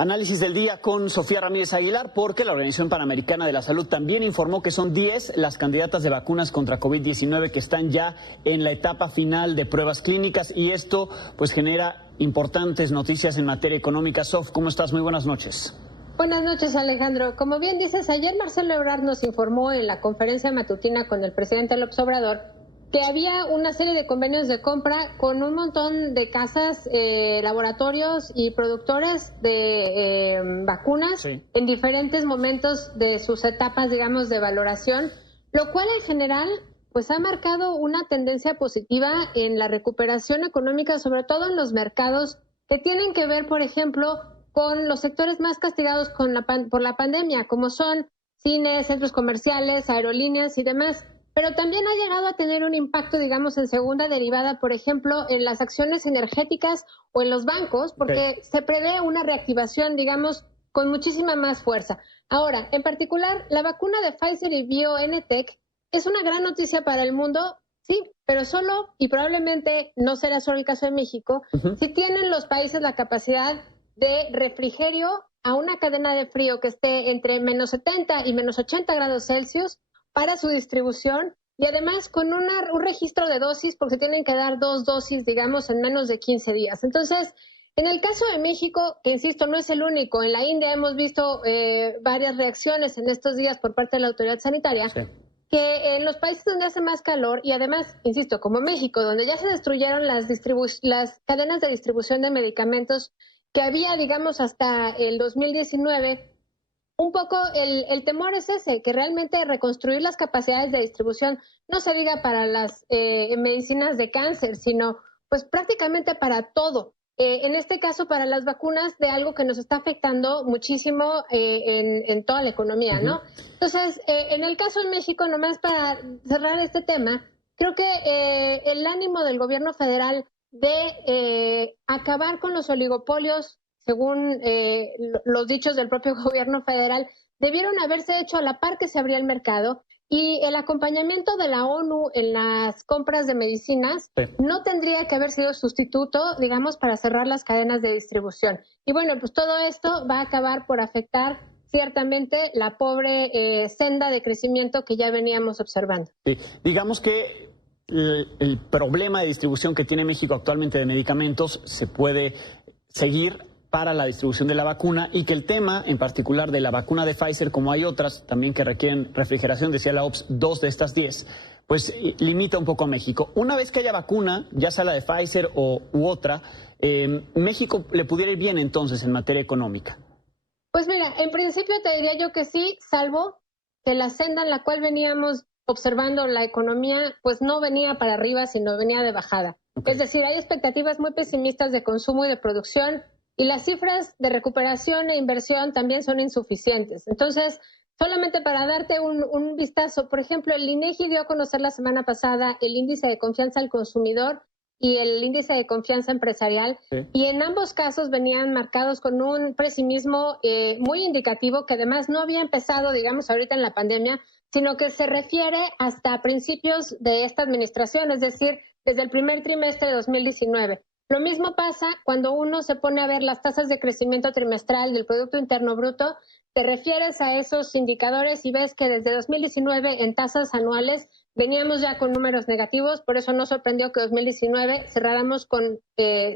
Análisis del día con Sofía Ramírez Aguilar, porque la Organización Panamericana de la Salud también informó que son 10 las candidatas de vacunas contra COVID-19 que están ya en la etapa final de pruebas clínicas, y esto pues genera importantes noticias en materia económica. Sof, ¿cómo estás? Muy buenas noches. Buenas noches, Alejandro. Como bien dices, ayer Marcelo Ebrard nos informó en la conferencia matutina con el presidente López Obrador que había una serie de convenios de compra con un montón de casas, laboratorios y productores de vacunas en diferentes momentos de sus etapas, digamos, de valoración, lo cual en general pues ha marcado una tendencia positiva en la recuperación económica, sobre todo en los mercados que tienen que ver, por ejemplo, con los sectores más castigados por la pandemia, como son cines, centros comerciales, aerolíneas y demás. Pero también ha llegado a tener un impacto, digamos, en segunda derivada, por ejemplo, en las acciones energéticas o en los bancos, porque se prevé una reactivación, digamos, con muchísima más fuerza. Ahora, en particular, la vacuna de Pfizer y BioNTech es una gran noticia para el mundo, sí, pero solo, y probablemente no será solo el caso de México, si tienen los países la capacidad de refrigerio a una cadena de frío que esté entre menos 70 y menos 80 grados Celsius, para su distribución, y además con un registro de dosis, porque tienen que dar 2 dosis, digamos, en menos de 15 días. Entonces, en el caso de México, que insisto, no es el único, en la India hemos visto varias reacciones en estos días por parte de la autoridad sanitaria, que en los países donde hace más calor, y además, insisto, como México, donde ya se destruyeron las cadenas de distribución de medicamentos que había, digamos, hasta el 2019, un poco el temor es ese, que realmente reconstruir las capacidades de distribución, no se diga para las medicinas de cáncer, sino pues prácticamente para todo. En este caso, para las vacunas de algo que nos está afectando muchísimo en toda la economía, ¿no? Entonces, en el caso de México, nomás para cerrar este tema, creo que el ánimo del gobierno federal de acabar con los oligopolios, según los dichos del propio gobierno federal, debieron haberse hecho a la par que se abría el mercado, y el acompañamiento de la ONU en las compras de medicinas no tendría que haber sido sustituto, digamos, para cerrar las cadenas de distribución. Y bueno, pues todo esto va a acabar por afectar ciertamente la pobre senda de crecimiento que ya veníamos observando. Sí. Digamos que el problema de distribución que tiene México actualmente de medicamentos se puede seguir para la distribución de la vacuna, y que el tema en particular de la vacuna de Pfizer, como hay otras también que requieren refrigeración, decía la OPS, 2 de estas 10, pues limita un poco a México. Una vez que haya vacuna, ya sea la de Pfizer u otra, ¿México le pudiera ir bien entonces en materia económica? Pues mira, en principio te diría yo que sí, salvo que la senda en la cual veníamos observando la economía, pues no venía para arriba, sino venía de bajada. Es decir, hay expectativas muy pesimistas de consumo y de producción, y las cifras de recuperación e inversión también son insuficientes. Entonces, solamente para darte un vistazo, por ejemplo, el INEGI dio a conocer la semana pasada el índice de confianza al consumidor y el índice de confianza empresarial, y en ambos casos venían marcados con un pesimismo muy indicativo, que además no había empezado, digamos, ahorita en la pandemia, sino que se refiere hasta principios de esta administración, es decir, desde el primer trimestre de 2019. Lo mismo pasa cuando uno se pone a ver las tasas de crecimiento trimestral del Producto Interno Bruto, te refieres a esos indicadores y ves que desde 2019 en tasas anuales veníamos ya con números negativos, por eso no sorprendió que 2019 cerráramos con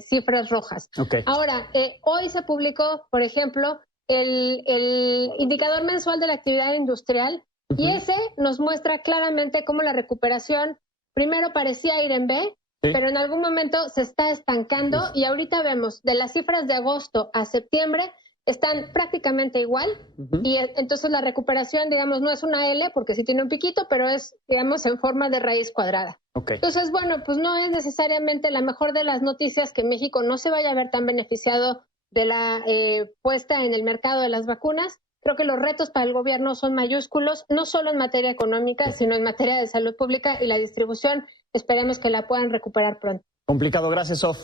cifras rojas. Ahora, hoy se publicó, por ejemplo, el indicador mensual de la actividad industrial, y ese nos muestra claramente cómo la recuperación primero parecía ir en B, pero en algún momento se está estancando, y ahorita vemos de las cifras de agosto a septiembre están prácticamente igual, y entonces la recuperación, digamos, no es una L, porque sí tiene un piquito, pero es, digamos, en forma de raíz cuadrada. Entonces, bueno, pues no es necesariamente la mejor de las noticias que México no se vaya a ver tan beneficiado de la puesta en el mercado de las vacunas. Creo que los retos para el gobierno son mayúsculos, no solo en materia económica, sino en materia de salud pública, y la distribución esperemos que la puedan recuperar pronto. Complicado. Gracias, Sof.